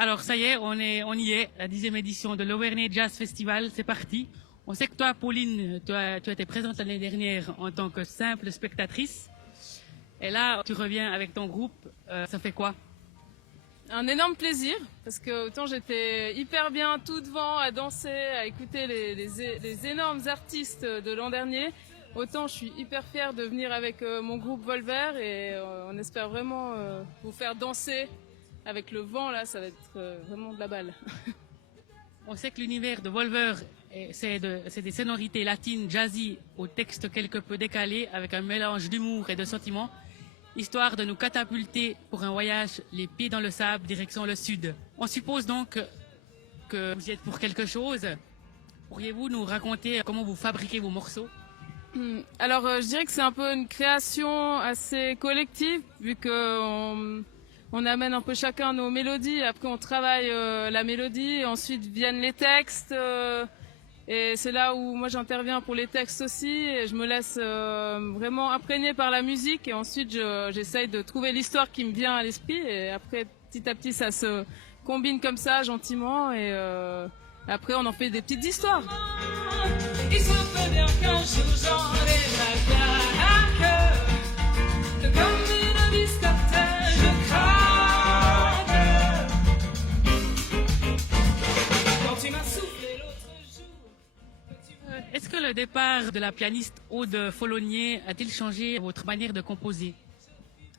Alors ça y est, on y est, la 10e édition de l'Auvergne Jazz Festival, c'est parti. On sait que toi, Pauline, tu as été présente l'année dernière en tant que simple spectatrice. Et là, tu reviens avec ton groupe, ça fait quoi? Un énorme plaisir, parce que autant j'étais hyper bien tout devant à danser, à écouter les énormes artistes de l'an dernier, autant je suis hyper fière de venir avec mon groupe Volver et on espère vraiment vous faire danser avec le vent là, ça va être vraiment de la balle. On sait que l'univers de Volver, c'est des sonorités latines, jazzy, au texte quelque peu décalé, avec un mélange d'humour et de sentiments, histoire de nous catapulter pour un voyage les pieds dans le sable, direction le sud. On suppose donc que vous y êtes pour quelque chose. Pourriez-vous nous raconter comment vous fabriquez vos morceaux? Alors je dirais que c'est un peu une création assez collective, vu que on amène un peu chacun nos mélodies, après on travaille la mélodie, et ensuite viennent les textes, et c'est là où moi j'interviens pour les textes aussi, et je me laisse vraiment imprégner par la musique, et ensuite j'essaye de trouver l'histoire qui me vient à l'esprit, et après petit à petit ça se combine comme ça gentiment, et après on en fait des petites histoires. Il se peut bien qu'un jour j'aurai la claque, de comme une discothèque, je craque. Quand tu m'as soufflé l'autre jour. Est-ce que le départ de la pianiste Aude Follonier a-t-il changé votre manière de composer?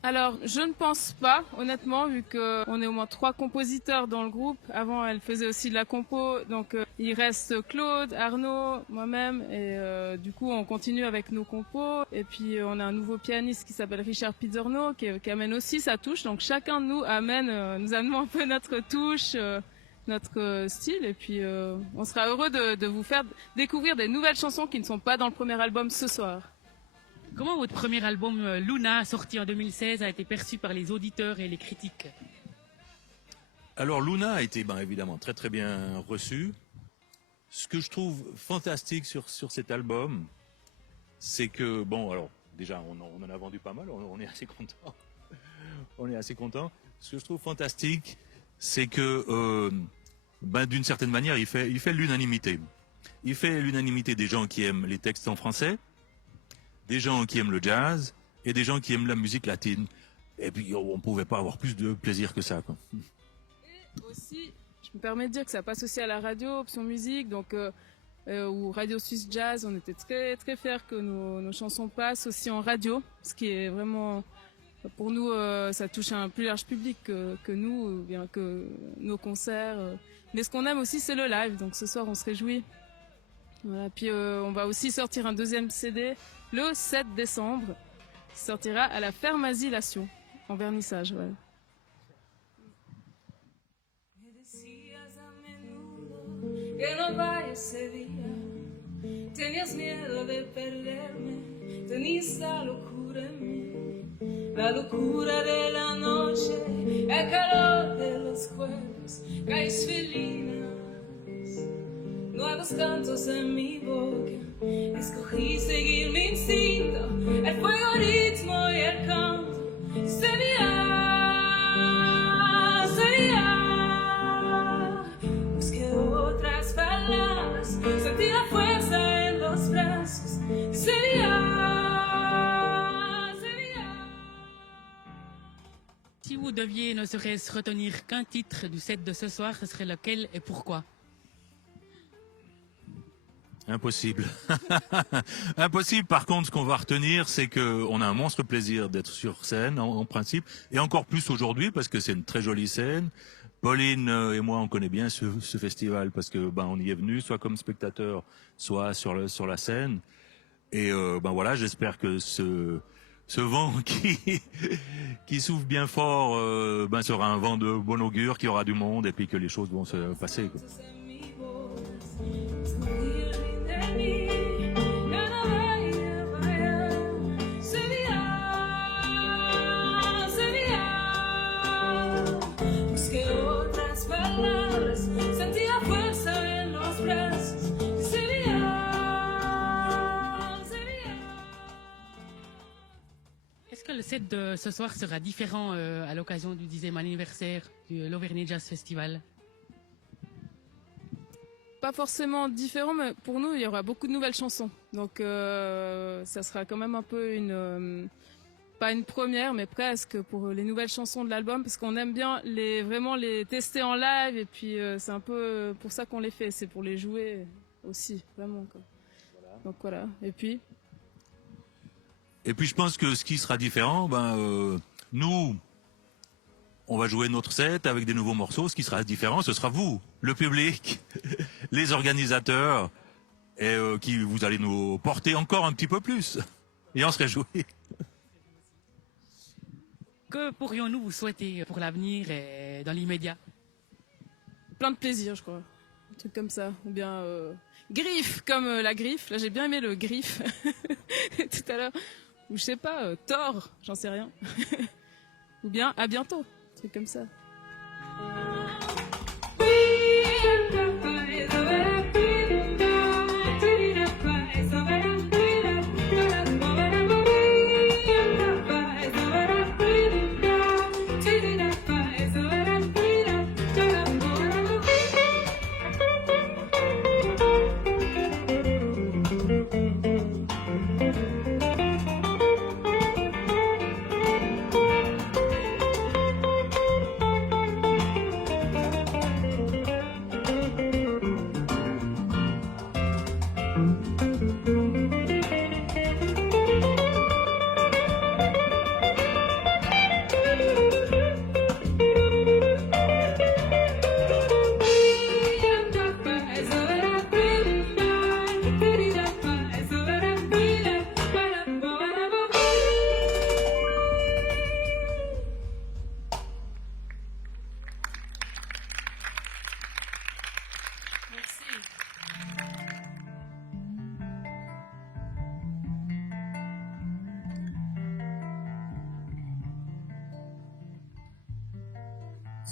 Alors, je ne pense pas, honnêtement, vu qu'on est au moins 3 compositeurs dans le groupe. Avant, elle faisait aussi de la compo, donc il reste Claude, Arnaud, moi-même, et du coup, on continue avec nos compos. Et puis, on a un nouveau pianiste qui s'appelle Richard Pizzorno, qui amène aussi sa touche. Donc, chacun de nous nous amenons un peu notre touche, notre style. Et puis, on sera heureux de vous faire découvrir des nouvelles chansons qui ne sont pas dans le premier album ce soir. Comment votre premier album Luna, sorti en 2016, a été perçu par les auditeurs et les critiques? Alors Luna a été évidemment très très bien reçu. Ce que je trouve fantastique sur cet album, c'est que, alors déjà on en a vendu pas mal, on est assez content. On est assez content. Ce que je trouve fantastique, c'est que d'une certaine manière, il fait l'unanimité. Il fait l'unanimité des gens qui aiment les textes en français, des gens qui aiment le jazz et des gens qui aiment la musique latine. Et puis, on ne pouvait pas avoir plus de plaisir que ça, quoi. Et aussi, je me permets de dire que ça passe aussi à la radio, Option Musique, donc, ou Radio Suisse Jazz. On était très, très fiers que nos chansons passent aussi en radio, ce qui est vraiment, pour nous, ça touche un plus large public que nous, ou bien que nos concerts. Mais ce qu'on aime aussi, c'est le live, donc ce soir, on se réjouit. Voilà. Puis, on va aussi sortir un deuxième CD le 7 décembre, qui sortira à la Ferme Asilation, en vernissage. Ouais. Que no vaya ese día, tenías miedo de perderme, tenías la locura en mí, la locura de la noche, el calor de los juegos, calles felinas, nuevos cantos en mi boca, escogí seguir mi instinto, el fuego, el ritmo y el canto, sería. Sentir la fuerza en los brazos, sería. Si vous deviez ne serait-ce retenir qu'un titre du set de ce soir, ce serait lequel et pourquoi? Impossible. Impossible. Par contre, ce qu'on va retenir, c'est qu'on a un monstre plaisir d'être sur scène, en principe, et encore plus aujourd'hui, parce que c'est une très jolie scène. Pauline et moi, on connaît bien ce festival parce que on y est venu, soit comme spectateur, soit sur la scène. Et voilà, j'espère que ce vent qui souffle bien fort sera un vent de bon augure, qu'il y aura du monde et puis que les choses vont se passer, quoi. Est-ce que le set de ce soir sera différent à l'occasion du 10e anniversaire de l'Auvergne Jazz Festival? Pas forcément différent, mais pour nous, il y aura beaucoup de nouvelles chansons. Donc, ça sera quand même un peu pas une première, mais presque pour les nouvelles chansons de l'album, parce qu'on aime bien vraiment les tester en live, et puis c'est un peu pour ça qu'on les fait, c'est pour les jouer aussi, vraiment, quoi. Donc voilà, et puis je pense que ce qui sera différent, nous, on va jouer notre set avec des nouveaux morceaux. Ce qui sera différent, ce sera vous, le public, les organisateurs, et qui vous allez nous porter encore un petit peu plus. Et on se réjouit. Que pourrions-nous vous souhaiter pour l'avenir et dans l'immédiat? plein de plaisir, je crois. Un truc comme ça. Ou bien griffe, comme la griffe. Là, j'ai bien aimé le griffe tout à l'heure. Ou je sais pas, Thor, j'en sais rien. Ou bien à bientôt. Un truc comme ça.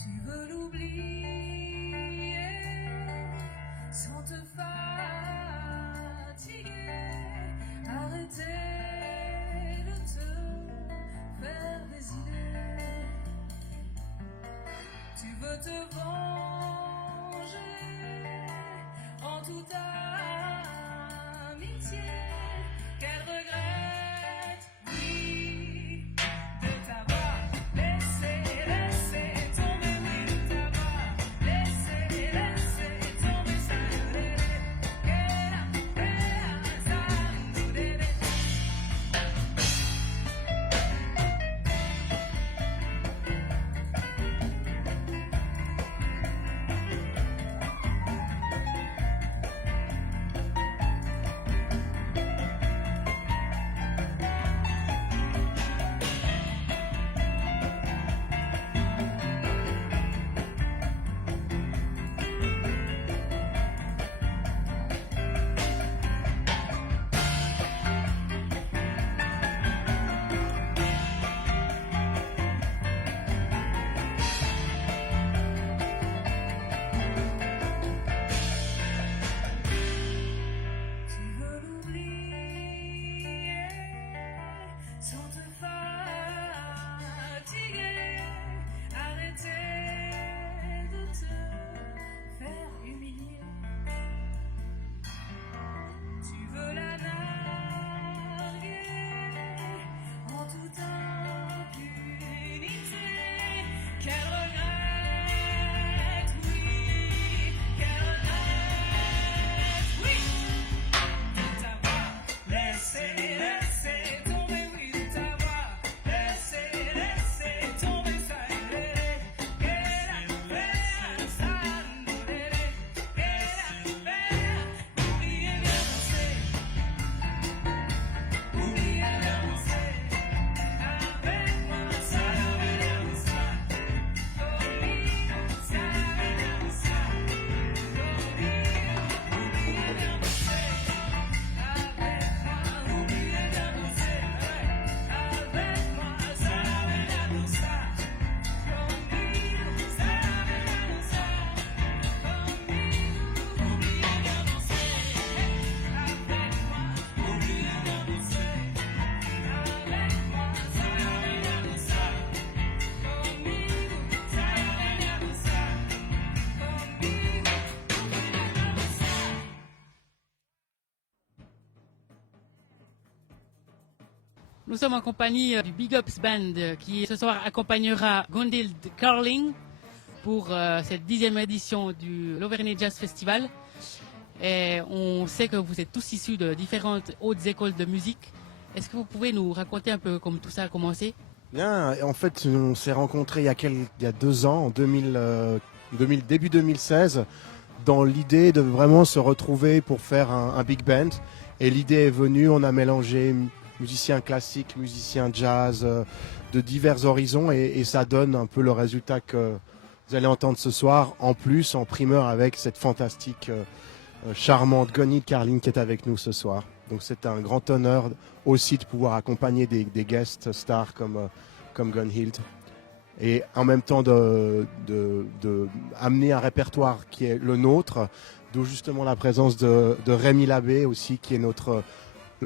Tu veux l'oublier sans te fatiguer, arrêter de te faire des idées. Tu veux te venger en toute amitié, qu'elle regrette, oui, de t'avoir laissé tomber, oui, de t'avoir laissé tomber, ça Nous sommes en compagnie du Big Ups Band qui ce soir accompagnera Gunhild Carling pour cette 10e édition du l'Auvergne Jazz Festival. Et on sait que vous êtes tous issus de différentes hautes écoles de musique. Est-ce que vous pouvez nous raconter un peu comment tout ça a commencé? Bien, en fait, on s'est rencontrés il y a 2 ans, en début 2016, dans l'idée de vraiment se retrouver pour faire un big band. Et l'idée est venue, on a mélangé musiciens classiques, musiciens jazz, de divers horizons, et ça donne un peu le résultat que vous allez entendre ce soir, en plus, en primeur, avec cette fantastique, charmante Gunhild Carling qui est avec nous ce soir. Donc c'est un grand honneur aussi de pouvoir accompagner des guest stars comme Gunhild, et en même temps de amener un répertoire qui est le nôtre, d'où justement la présence de Rémi Labbé aussi, qui est notre,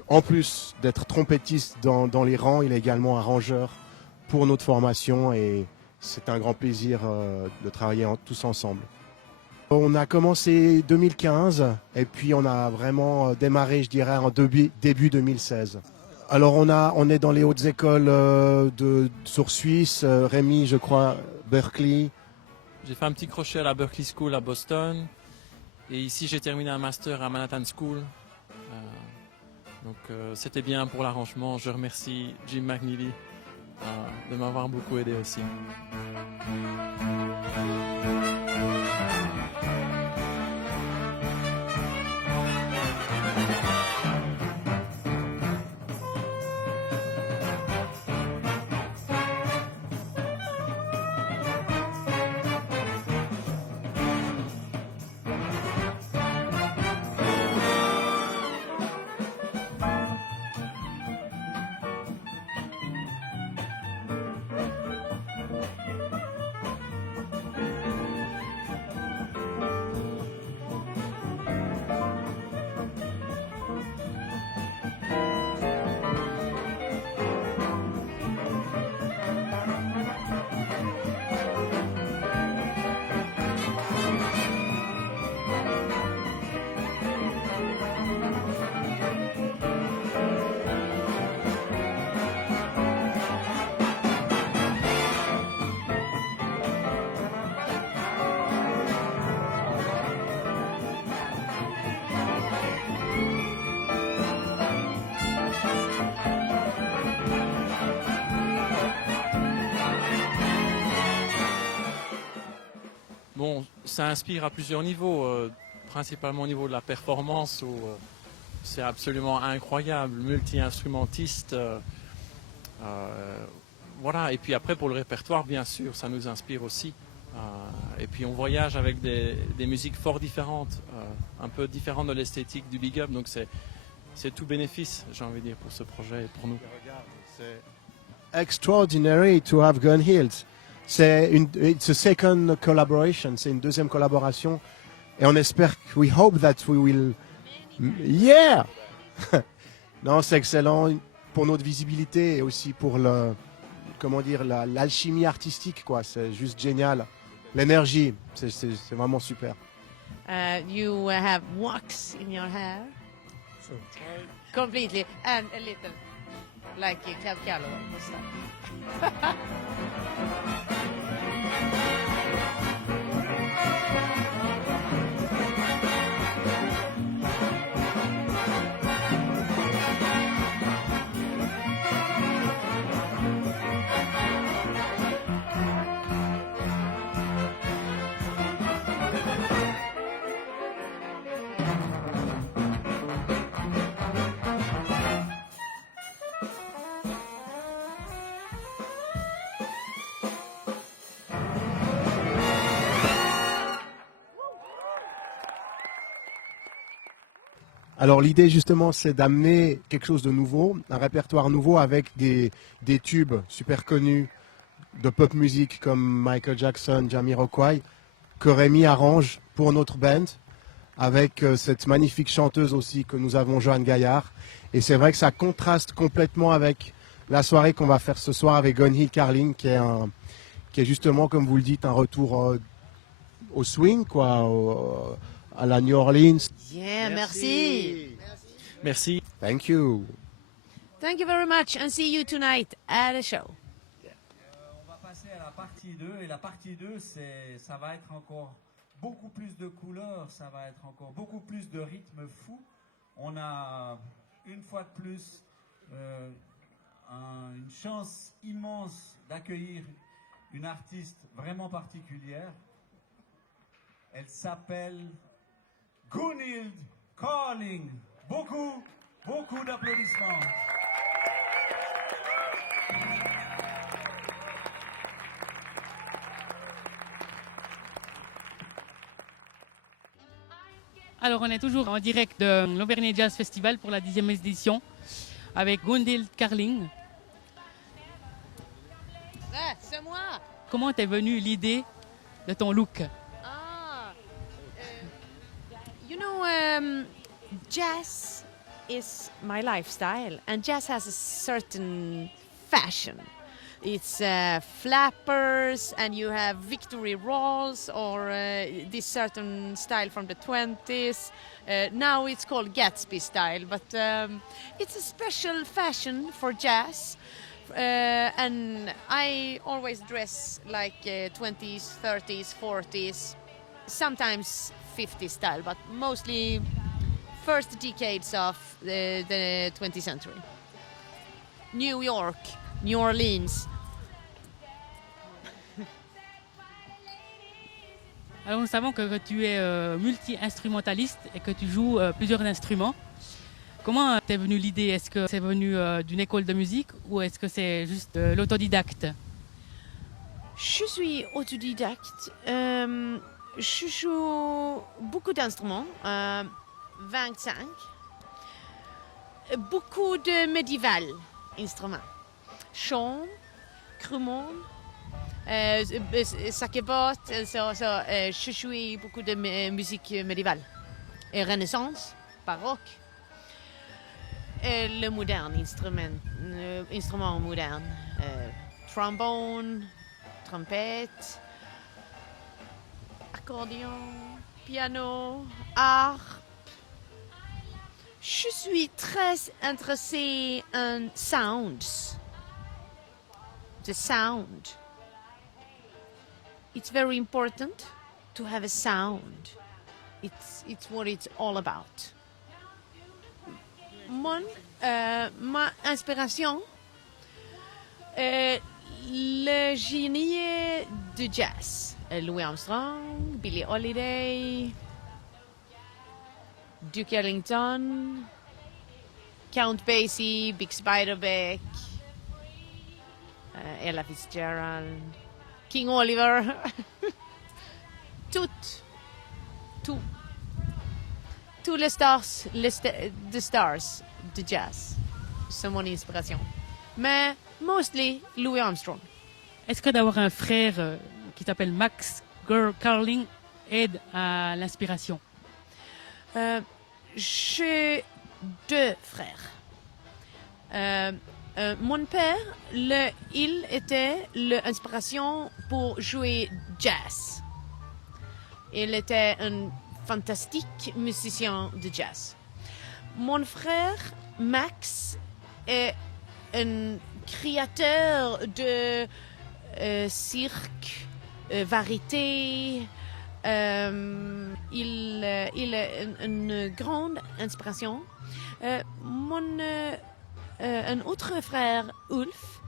en plus d'être trompettiste dans les rangs, il est également arrangeur pour notre formation, et c'est un grand plaisir de travailler tous ensemble. On a commencé 2015 et puis on a vraiment démarré, je dirais, en début 2016. Alors on est dans les hautes écoles sur Suisse, Rémi, je crois, Berklee. J'ai fait un petit crochet à la Berklee School à Boston. Et ici, j'ai terminé un master à Manhattan School. Donc c'était bien pour l'arrangement. Je remercie Jim McNeely de m'avoir beaucoup aidé aussi. Bon, ça inspire à plusieurs niveaux, principalement au niveau de la performance, où c'est absolument incroyable, multi-instrumentiste. Voilà, et puis après pour le répertoire, bien sûr, ça nous inspire aussi. Et puis on voyage avec des musiques fort différentes, un peu différentes de l'esthétique du Big Up, donc c'est tout bénéfice, j'ai envie de dire, pour ce projet et pour nous. C'est extraordinary to have Gunhild. It's a second collaboration, c'est une deuxième collaboration, et on espère, we hope that we will, yeah. Non, c'est excellent pour notre visibilité et aussi pour l'alchimie artistique, quoi. C'est juste génial, l'énergie, c'est vraiment super. You have wax in your hair, completely, and a little like Cab Calloway. Alors l'idée justement, c'est d'amener quelque chose de nouveau, un répertoire nouveau avec des tubes super connus de pop music comme Michael Jackson, Jamiroquai, que Rémi arrange pour notre band, avec cette magnifique chanteuse aussi que nous avons, Joanne Gaillard. Et c'est vrai que ça contraste complètement avec la soirée qu'on va faire ce soir avec Gunhild Carling, qui est justement, comme vous le dites, un retour au swing, quoi, à la New Orleans. Yeah, merci. Merci. Thank you. Thank you very much and see you tonight at the show. On va passer à la partie 2 et la partie 2 ça va être encore beaucoup plus de couleurs, ça va être encore beaucoup plus de rythme fou. On a une fois de plus une chance immense d'accueillir une artiste vraiment particulière. Elle s'appelle Gunhild Carling. Beaucoup d'applaudissements. Alors, on est toujours en direct de l'Auvergne Jazz Festival pour la 10e édition avec Gunhild Carling. Ah, c'est moi. Comment t'es venue l'idée de ton look? You know, jazz is my lifestyle, and jazz has a certain fashion. It's flappers, and you have Victory Rolls, or this certain style from the 20s. Now it's called Gatsby style, but it's a special fashion for jazz. And I always dress like 20s, 30s, 40s, sometimes 50s style, but mostly first decades of the 20th century. New York, New Orleans. Alors, nous savons que tu es multi-instrumentaliste et que tu joues plusieurs instruments. Comment t'es venue l'idée? Est-ce que c'est venu d'une école de musique ou est-ce que c'est juste l'autodidacte? Je suis autodidacte. Je joue beaucoup d'instruments, 25. Beaucoup de médiéval instruments. Chant, crumon, sakebot. Je joue beaucoup de musique médiévale. Et Renaissance, baroque. Et le moderne instrument moderne. Trombone, trompette, accordion, piano, harpe. Je suis très intéressée en sounds. The sound. It's very important to have a sound. It's what it's all about. Ma inspiration est le génie du jazz. Louis Armstrong, Billie Holiday, Duke Ellington, Count Basie, Bix Beiderbecke, Ella Fitzgerald, King Oliver. Tous les stars, the stars de jazz, c'est mon inspiration. Mais mostly Louis Armstrong. Est-ce que d'avoir un frère qui s'appelle Max Carling aide à l'inspiration? J'ai deux frères. Mon père, il était l'inspiration pour jouer jazz. Il était un fantastique musicien de jazz. Mon frère Max est un créateur de cirque, variété. Il est une grande inspiration. Un autre frère, Ulf,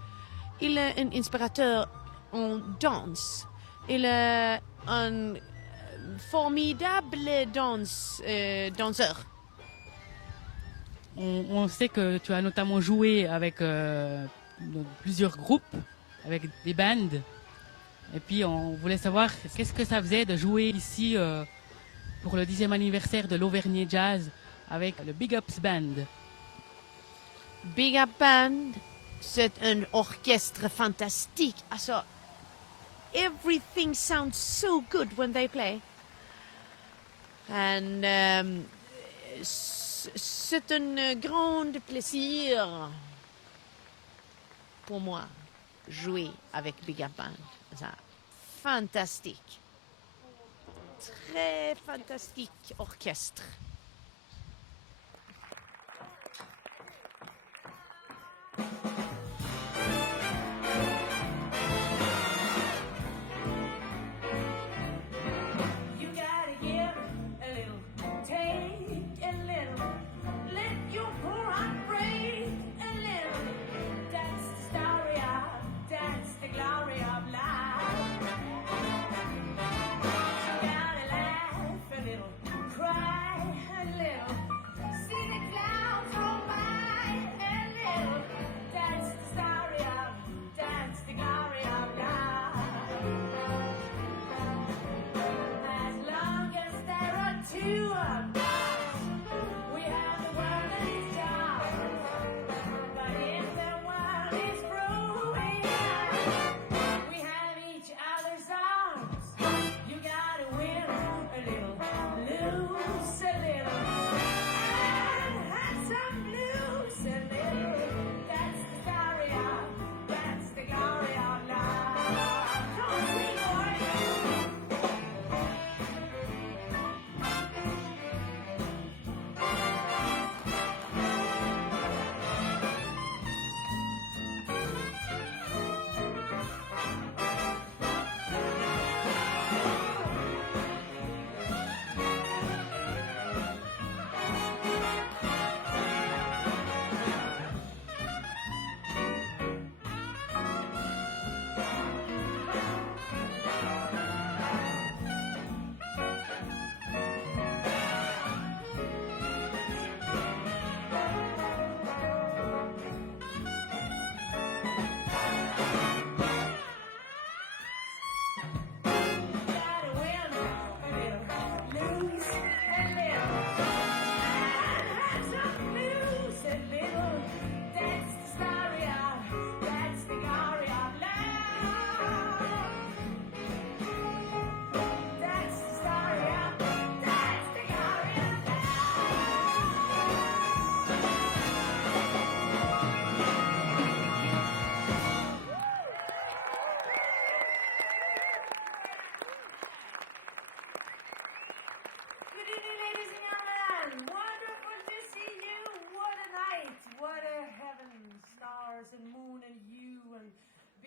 il est un inspirateur en danse. Il est un formidable danseur. On sait que tu as notamment joué avec plusieurs groupes, avec des bands. Et puis on voulait savoir qu'est-ce que ça faisait de jouer ici pour le 10e anniversaire de l'Auvergne Jazz avec le Big Ups Band. Big Up Band, c'est un orchestre fantastique. Also, everything sounds so good when they play. And c'est un grand plaisir pour moi jouer avec Big Up Band. C'est fantastique. Très fantastique orchestre.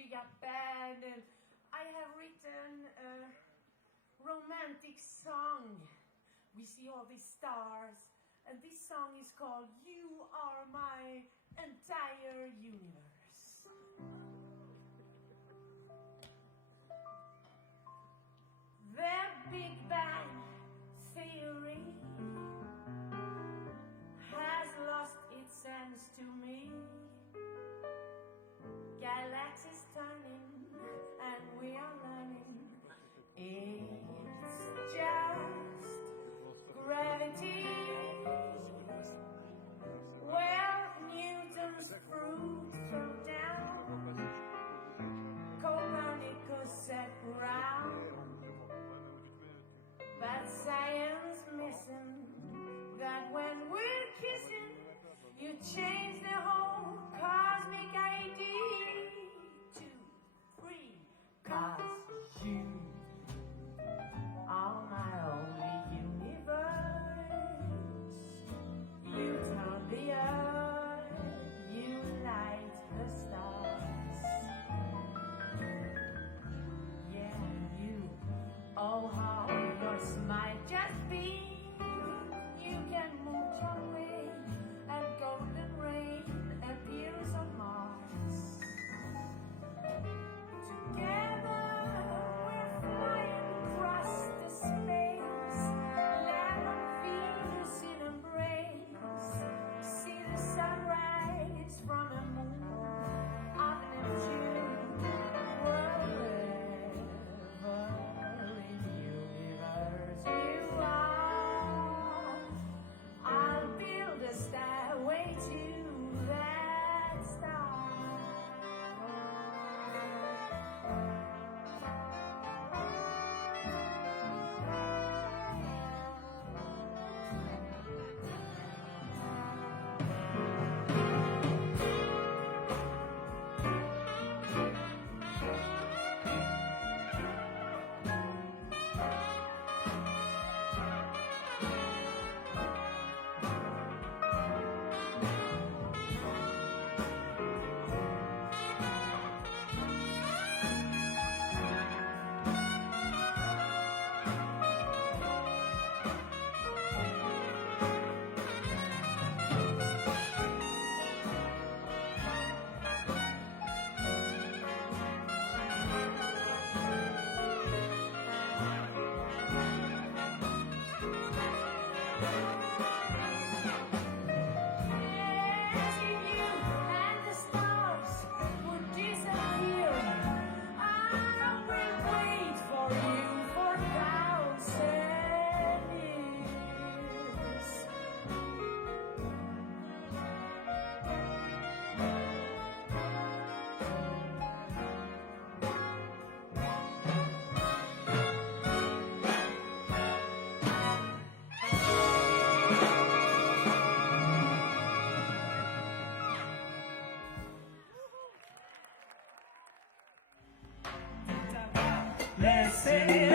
big up band, and I have written a romantic song. We see all these stars, and this song is called You Are My Entire Universe. The Big Bang Theory has lost its sense to me. Galaxies turning and we are learning it's just gravity. Well, Newton's fruit threw down, Copernicus said round, but science missing that when we're kissing, you change the whole cosmic ID. 2, 3, 'cause you are my only universe. You turn the earth, you light the stars. Yeah, you, oh how your smile just beams. You can move your way, and golden rain appears on Mars. Together we're flying across the space, lemon feels in embrace. See the sunrise from a moon of Neptune. Wherever in the universe you are, I'll build a stairway to that star. Laissez